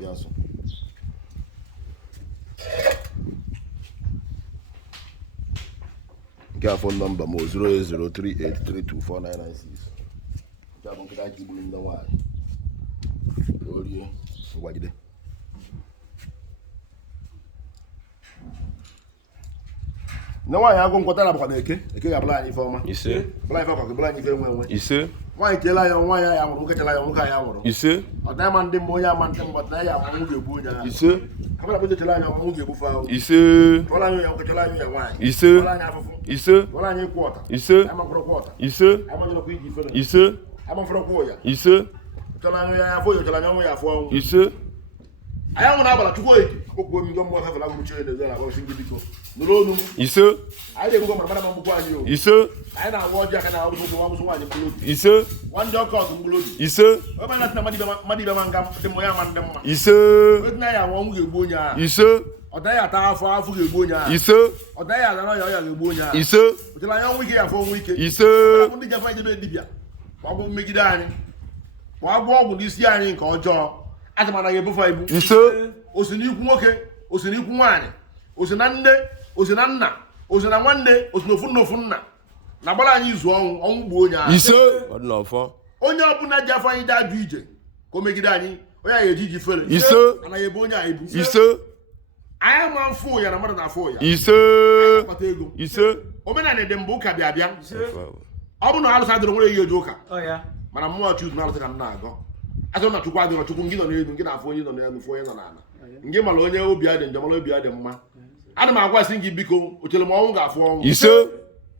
Yes. Get phone number mo 08038324996. Jabo nkita ki bulu ndo wa. Lori ngwagide. Na wa ya go nkotara bukwa na eke ya bla anyị fọma. Ise. Bla ife kwa bla anyị fe nwe. Ise. Nwa ikela ya nwa ya nwụrụ nketela ya nwoke ya nwụrụ. Ise. Ọ da ma ndị mmụọ ya ma ndị mmụọ na ya nwụrụ ga-egbu onye ahụ. Ise. Kabala bụ chetela ya nwụrụ ga-egbu fa. Ise. Wala anyị ya nketela anyị ya nwaanyị. Ise. Wala anyị afụfụ. Ise. Wala anyị kwọta. Ise. Ama kwọrọ kwọta. Ise. Ama jụrụ kwa iji fere. Ise. Ama fere kwọ ya. Ise. Chetela anyị ya afọ ya chetela anyị ya afọ ọnwụ. Ise. Anyị nwụrụ abala chukwu eke. Okwu omi ndị mmụọ fefela gụrụ chere n'ezo na agba shingi biko. Nụrụ onu. Ise. Anyị na-ebugo mara ma mgbukwa anyị o. Ise. Anyị na-agwa ọjị aka na ọrụ gbogbo nwa nwaanyị mkpụrụ obi. Ise. Nwanne ọkọ ọdụ mkpụrụ obi. Ise. Ebe na tina mmadụ ibe ma nga ndị mmụọ ya ma ndị mma. Ise. Otu na ya nwa ọnwụ ga-egbu onye ahụ. Ise. Ọ daghị ata afọ ga-egbu onye ahụ. Ise. Ọ daghị ada na ọya ga-egbu onye ahụ. Ise. Otela anya ọnwụ ike ya afọ ọnwụ ike. Ise. Ndị gafe anyị debe dibịa. Ọgwụ mmegide anyị. Ọgwụ ọgwụ n'isi anyị nke ọjọọ. Asị mana ya ebufe ibu. Ise. Osi n'ikwu nwoke, osi n'ikwu nwaanyị, osi na nne, osi na nna, osi na nwanne, osi n'ofu nna. Na gbara anyị izu ọnwụ gbuo onye ahụ. Ise. Ọ dị n'ọfọ. Onye ọbụla ji afọ anyị dị ajụ ije ka o megide anyị, onye anyị eji iji fere. Ise. Anaghị ebu onye anyị ebu. Ise. Anyị ma mfụ ya na mmadụ na-afụ ya. Ise. Akpata ego. Ise. Omenala dị mbụ ụka bịa bịa. Ọ bụ na arụsị adịrị nwere ihe eji ụka. Mana mmụọ Chukwu na arụsị ka m na-agọ. Asị na Chukwu adịrọ Chukwu ngị nọ n'elu, ngị na-afụ onye nọ n'elu, fụ onye nọ n'ala. Ngị mara onye obi adị njọ, mara obi adị mma. Ana m agwasị gị biko, ochere m ọnwụ ga-afụ ọnwụ. Ise.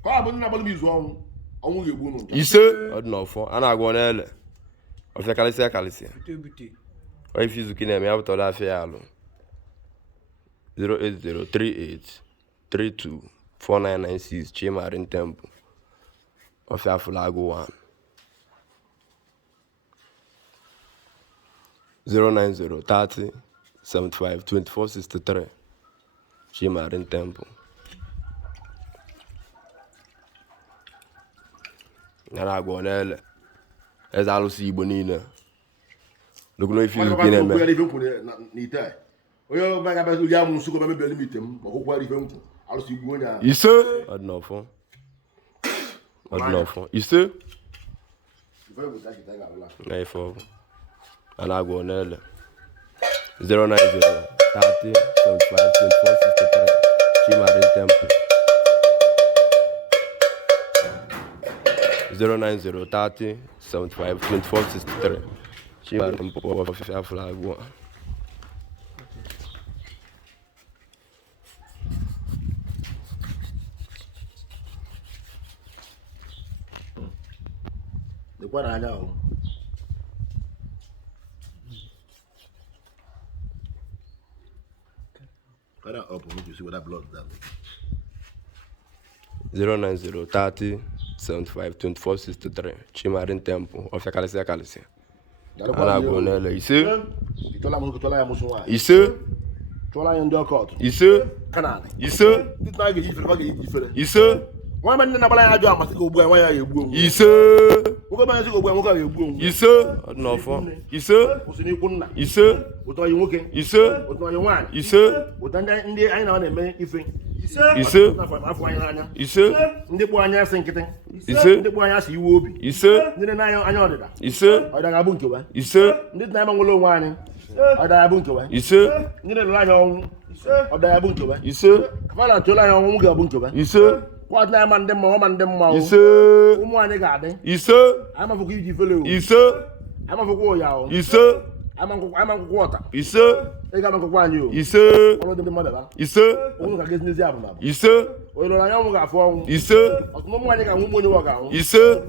Ka ọ bụ ndị na-agbalị m izu ọnwụ ga-egbu unu. Ise. Ọ dị n'ọfọ. A na-agwọ n'ele. Ọfịa kalịsịa. Ọ ife izuki na-eme ya pụtara afịa ya alụ. 08038324996 Chimarin Temple. Ọfịa Afụlagụ 1. 09030752463 Chimarin Temple. Ya na-agwọ n'ele. Eze alụsị Igbo niile. Lukunu ife izuki na-eme. Onye ọbụla ga-abịa uri amụ nsukọ mebe limite m ma ọkwụkwọ ife nkwụ alụsị igbu onye ahụ. Ise. Ọ dị n'ọfọ. Ise. Na ife ọbụ. A na-agwọ n'ele. 09030752463 Chimarin Temple. 09030752463 Chimarin Temple. Ọfịa Afụlagụ 1. Dekwara anya ahụ. Kada up make you see whether blood down. 09030752463 Chimarin Temple. Ọfịa kalịsịa. A na-agwọ n'ele. Ise. Ịchọla ya mụsụ nwaanyị. Ise. Chọla ya ndị ọkọt. Ise. Kanadị. Ise. Ndị na ga-eji ifere, ọ ga-eji ifere. Ise. Nwa m ndị na-agbara ya ajọ amasị ka ogbu ya nwa ya ga-egbu onwe. Ise. Nwoke bụ anyị ogbu ya nwoke ga-egbu onwe. Ise. Ọ dị n'ọfọ. Ise. Osi n'ikwu nna. Ise. Ụtọ onye nwoke. Ise. Ụtọ onye nwaanyị. Ise. Ụtọ ndị anyị na-eme ife. Ise. Afọ anyị n'anya. Ise. Ndị kpụ anya asị nkịtị. Ise. Ndị kpụ anya asị iwe obi. Ise. Ndị na-anya anya ọdịda. Ise. Ọdịda ga-abụ nkewa. Ise. Ndị na-agbanwere onwe anyị. Ọdịda ga-abụ nkewa. Ise. Ndị na-elere anya ọnwụ. Ọdịda ga-abụ nkewa. Ise. Kafana atụla anya ọnwụ ga-abụ nkewa. Ise. Kwat na ama ndị mma, ọma ndị mma. Ise. Ụmụ anyị ga-adị. Ise. Anyị mafụkwa iji fele o. Ise. Anyị mafụkwa ụya o. Ise. Anyị ma nkwụkwọ ọta. Ise. Ị ga-ama nkwụkwọ anyị o. Ise. Ọrụ dị mmadụ ba. Ise. Ụmụ ka gezi n'ezi abụ na abụ. Ise. Onye lụrụ anya ọnwụ ga-afụ ọnwụ. Ise. Ọtụtụ ụmụ anyị ga-anwụ ụmụ onye ọ ga-anwụ. Ise.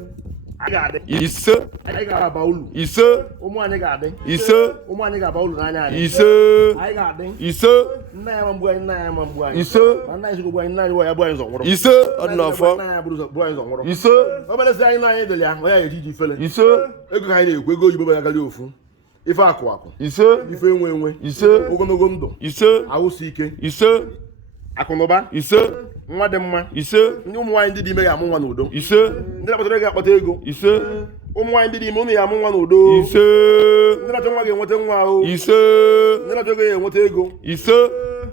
Anyị ga-adị. Ise. Anyị ga-aba ulu. Ise. Ụmụ anyị ga-adị. Ise. Ụmụ anyị ga-aba ulu n'anya anyị. Ise. Anyị ga-adị. Ise. Nna ya ma mgbu anyị, nna ya ma mgbu anyị. Ise. Ma nna anyị sikwa anyị, nna anyị ya bụ anyị zọnwụrụ. Ise. Ọ dị n'ọfọ. Nna ya bụ anyị zọnwụrụ. Ise. O meresi anyị, nna anyị dịrị ya, onye ya eji ifele. Ise. Ego ka anyị na-ekwu, ego oyibo bụ ya gali ofu. Ife akụ. Ise. Ife enwe. Ise. Ogologo ndụ. Ise. Ahụsi ike. Ise. Akụnụba. Ise. Nwa dị mma. Ise. Ndị ụmụ nwaanyị ndị dị ime ga-amụ nwa n'udo. Ise. Ndị na-akpatara ego akpata ego. Ise. ụmụ nwaanyị ndị dị ime unu ya amụ nwa n'udo ise ndị na-achọ nwa ga-enweta nwa ahụ ise ndị na-achọ ga-enweta ego ise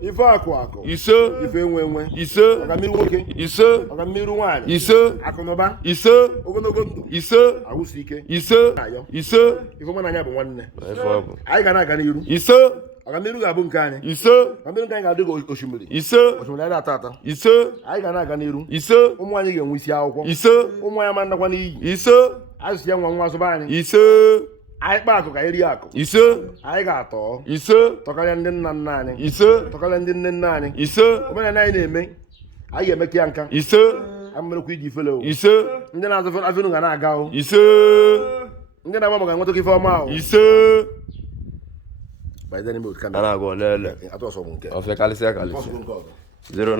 ife akụ ise ife enwe ise ọganiru nwoke ise ọganiru nwaanyị ise akụnụba ise ogologo ndụ ise ahụsi ike ise ise ife mụ na anya bụ nwanne ife ọ bụ anyị ga na-aga n'iru ise ọganiru ga-abụ nke anyị ise ọganiru nke anyị ga-adị ka osimiri ise osimiri anyị na-ata ata ise anyị ga na-aga n'iru ise ụmụ anyị ga-enwe isi akwụkwọ ise ụmụ anyị ama ndakwa n'iyi ise azụsi ya nwa azụba anyị ise anyị kpa akụ ka anyị rie akụ ise anyị ga-atọ ise tọkarịa ndị nna nna anyị ise tọkarịa ndị nne nna anyị ise omenala anyị na-eme anyị ga-emeke ya nka ise anyị merekwa iji ifele o ise ndị na-azụ afịnụ ga na-aga o ise ndị na-agba maka nweta ife ọma o ise by the name of a na-agụ n'ele atụ ọsọ bụ nke ọfịa kalịsịa kalịsịa 09